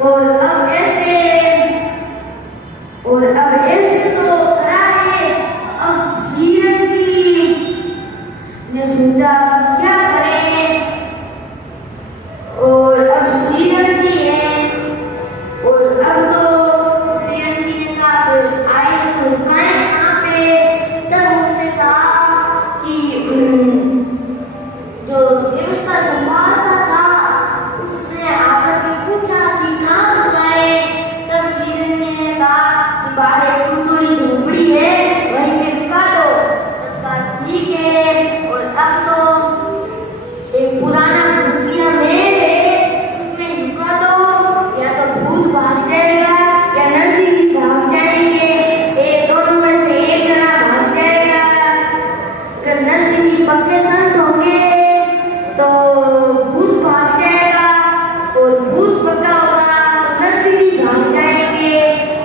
और अब ऐसे तो कराए। अब श्रीरंगी ने सोचा कि क्या करें, और अब श्रीरंगी है, और अब तो श्रीरंगी ने कहा आए तो रुकाए कहाँ पे। तब उनसे कहा कि जो व्यवस्था संभालता था उसने आकर के पूछा कि कहाँ रुकाए। तब श्रीरंगी ने कहा कि बाहर एक टुकड़ी झोपड़ी है वहीं पे रुका दो। तब कहा ठीक है। और अब तो एक पुराना भूतिया महल है उसमें रुका दो, या तो भूत भाग जाएगा या नरसिंह जी भाग जाएंगे, ये दोनों में से एक जना भाग जाएगा। अगर नरसिंह जी पक्के संत होंगे तो भूत भाग जाएगा, और भूत पक्का होगा तो नरसिंह जी भाग जाएंगे,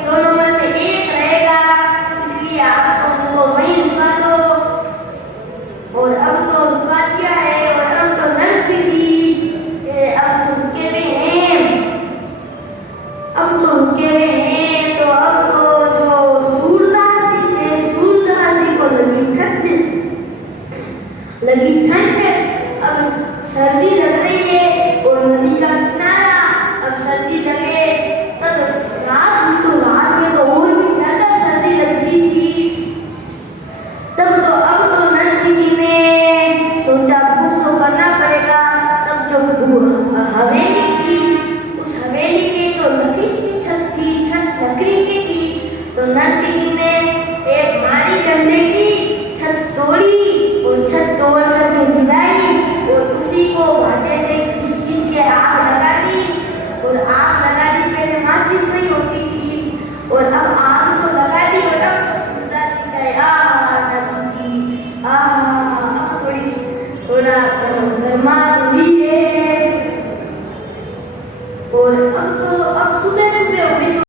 दोनों में से एक रहेगा। इसलिए आप तो उनको वहीं रुका दो। और अब तो रुका दिया है, और अब तो नरसिंह जी अब तो रुके हुए हैं, तो अब तो जो सूरदास जी थे, सूरदास जी को लगी ठंड। अब सर्दी लग रही है, और नदी का किनारा, अब सर्दी लगे तब रात हुई तो रात में तो और भी ज्यादा सर्दी लगती थी। तब तो अब तो नरसिंह जी ने सोचा कुछ तो करना पड़ेगा। तब जो हवेली थी, उस हवेली की जो लकड़ी की छत थी, छत लकड़ी की थी, तो नरसिंह जी ने एक मारी डंडे की छत तोड़ी, और छत तोड़ करके गिराई, और उसी को भाटे से घिस के आग लगा दी। और आग लगा दी, पहले माचिस नहीं होती थी, और अब